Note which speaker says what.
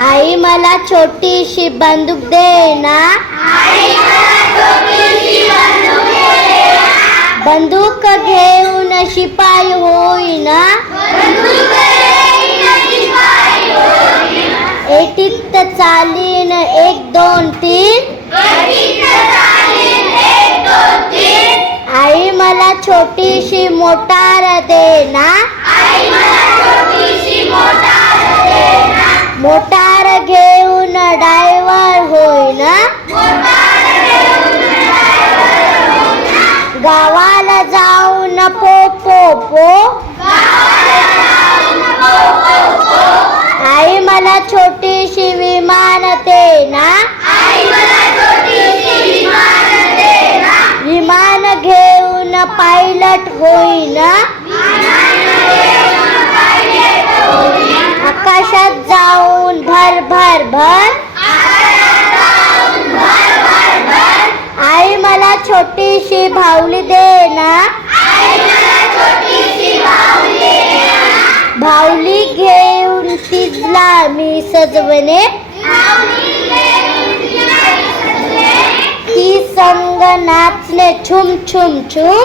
Speaker 1: आई मला छोटीशी बंदूक दे ना. बंदूक घेऊन शिपाई होईना एटीत चालीन एक दोन तीन. आई मला छोटीशी मोटार दे ना. मोटार होईल गावाला जाऊन पो पो पो आई मला छोटीशी विमान ते ना विमान घेऊन पायलट होईल आकाशात जाऊन भर भर भर आई मला छोटीशी भाऊली दे ना. भाऊली घेऊन तिला मी सजवणे. ती संग नाचणे छुम छुम छुम.